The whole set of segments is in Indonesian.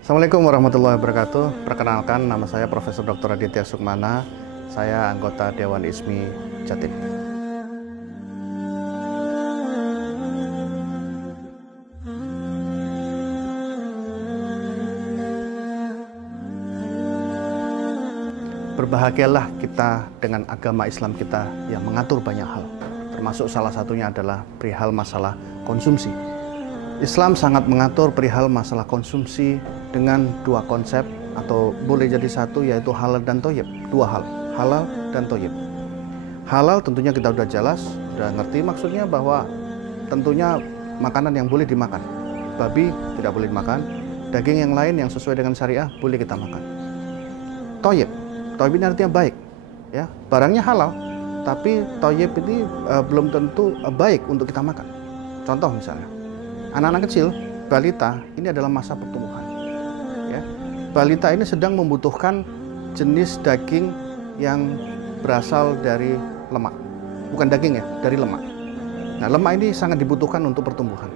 Assalamualaikum warahmatullahi wabarakatuh. Perkenalkan, nama saya Profesor Dr. Aditya Sukmana. Saya anggota Dewan ISMI Jatim. Berbahagialah kita dengan agama Islam kita yang mengatur banyak hal. Termasuk salah satunya adalah perihal masalah konsumsi. Islam sangat mengatur perihal masalah konsumsi dengan dua konsep atau boleh jadi satu, yaitu halal dan thayyib. Dua hal, halal dan thayyib. Halal tentunya kita udah jelas, udah ngerti maksudnya, bahwa tentunya makanan yang boleh dimakan. Babi tidak boleh dimakan, daging yang lain yang sesuai dengan syariah boleh kita makan. Thayyib, thayyib ini artinya baik, ya, barangnya halal, tapi thayyib ini belum tentu baik untuk kita makan. Contoh misalnya, anak-anak kecil, balita, ini adalah masa pertumbuhan. Ya. Balita ini sedang membutuhkan jenis daging yang berasal dari lemak. Bukan daging ya, dari lemak. Nah, lemak ini sangat dibutuhkan untuk pertumbuhan.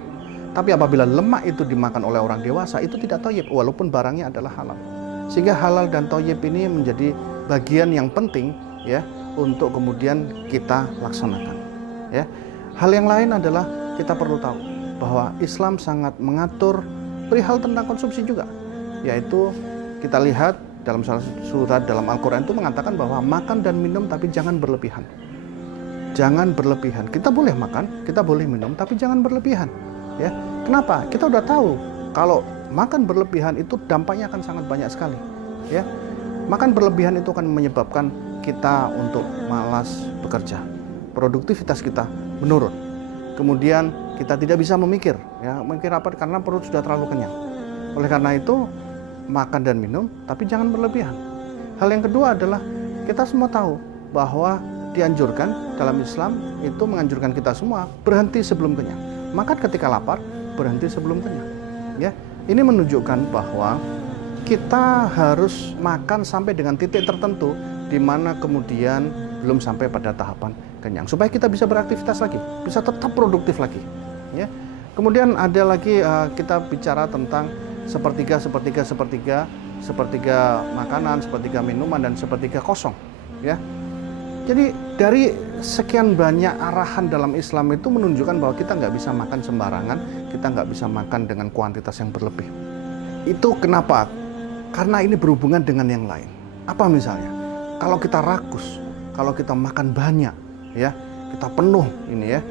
Tapi apabila lemak itu dimakan oleh orang dewasa, itu tidak thayyib, walaupun barangnya adalah halal. Sehingga halal dan thayyib ini menjadi bagian yang penting, ya, untuk kemudian kita laksanakan. Ya. Hal yang lain adalah kita perlu tahu bahwa Islam sangat mengatur perihal tentang konsumsi juga, yaitu kita lihat dalam salah satu surat dalam Al-Quran itu mengatakan bahwa makan dan minum tapi jangan berlebihan. Jangan berlebihan. Kita boleh makan, kita boleh minum, tapi jangan berlebihan. Ya, kenapa? Kita udah tahu kalau makan berlebihan itu dampaknya akan sangat banyak sekali. Ya, makan berlebihan itu akan menyebabkan kita untuk malas bekerja, produktivitas kita menurun. Kemudian kita tidak bisa memikir, ya, memikir apa? Karena perut sudah terlalu kenyang. Oleh karena itu, makan dan minum, tapi jangan berlebihan. Hal yang kedua adalah kita semua tahu bahwa dianjurkan dalam Islam itu menganjurkan kita semua berhenti sebelum kenyang. Makan ketika lapar, berhenti sebelum kenyang. Ya, ini menunjukkan bahwa kita harus makan sampai dengan titik tertentu di mana kemudian belum sampai pada tahapan kenyang, supaya kita bisa beraktivitas lagi, bisa tetap produktif lagi. Ya. Kemudian ada lagi kita bicara tentang sepertiga makanan, sepertiga minuman, dan sepertiga kosong. Ya. Jadi dari sekian banyak arahan dalam Islam itu menunjukkan bahwa kita nggak bisa makan sembarangan, kita nggak bisa makan dengan kuantitas yang berlebih. Itu kenapa? Karena ini berhubungan dengan yang lain. Apa misalnya? Kalau kita rakus, kalau kita makan banyak, ya, kita penuh ini, ya,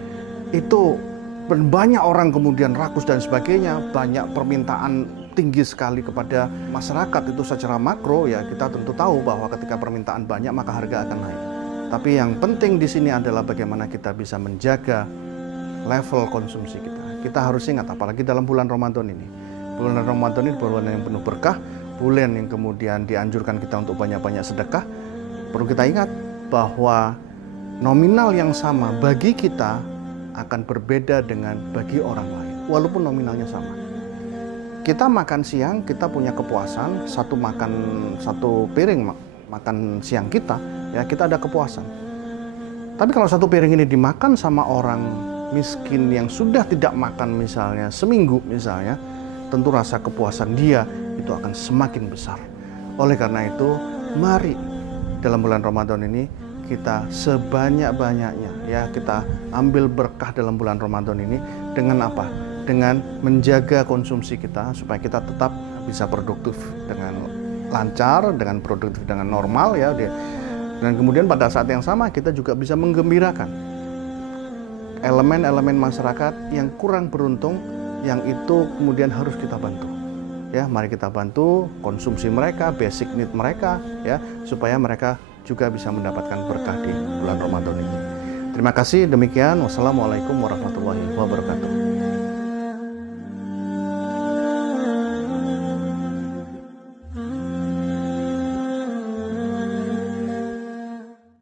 itu banyak orang kemudian rakus dan sebagainya, banyak permintaan tinggi sekali kepada masyarakat itu secara makro, ya, kita tentu tahu bahwa ketika permintaan banyak maka harga akan naik. Tapi yang penting di sini adalah bagaimana kita bisa menjaga level konsumsi kita. Kita harus ingat, apalagi dalam bulan Ramadan ini. Bulan Ramadan ini bulan yang penuh berkah, bulan yang kemudian dianjurkan kita untuk banyak-banyak sedekah. Perlu kita ingat bahwa nominal yang sama bagi kita akan berbeda dengan bagi orang lain, walaupun nominalnya sama. Kita makan siang, kita punya kepuasan, satu piring makan siang kita, ya, kita ada kepuasan. Tapi kalau satu piring ini dimakan sama orang miskin yang sudah tidak makan misalnya seminggu misalnya, tentu rasa kepuasan dia itu akan semakin besar. Oleh karena itu, mari dalam bulan Ramadan ini kita sebanyak-banyaknya, ya, kita ambil berkah dalam bulan Ramadan ini dengan apa? Dengan menjaga konsumsi kita supaya kita tetap bisa produktif dengan lancar, dengan produktif dengan normal, ya. Dan kemudian pada saat yang sama kita juga bisa menggembirakan elemen-elemen masyarakat yang kurang beruntung, yang itu kemudian harus kita bantu. Ya, mari kita bantu konsumsi mereka, basic need mereka, ya, supaya mereka juga bisa mendapatkan berkah di bulan Ramadan ini. Terima kasih, demikian. Wassalamualaikum warahmatullahi wabarakatuh.